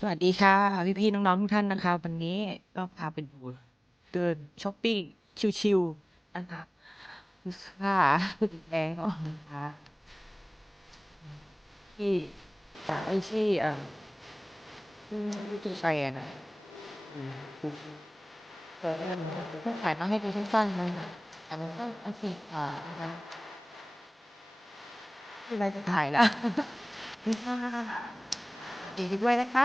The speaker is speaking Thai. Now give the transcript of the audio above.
สวัสดีค่ะ พี่ๆน้องๆทุกท่านนะคะ วันนี้ก็พาไปดูเดินช้อปปิ้งชิวๆนะคะค่ะแดงออกนะคะที่จากไอ้ที่เอ่อที่จุดไฟนะอืมเออถ่ายมาให้ดูสั้นๆเลยนะแต่มันก็โอเคอ่านะคะไม่ไรจะถ่ายละ ดีด้วยนะคะ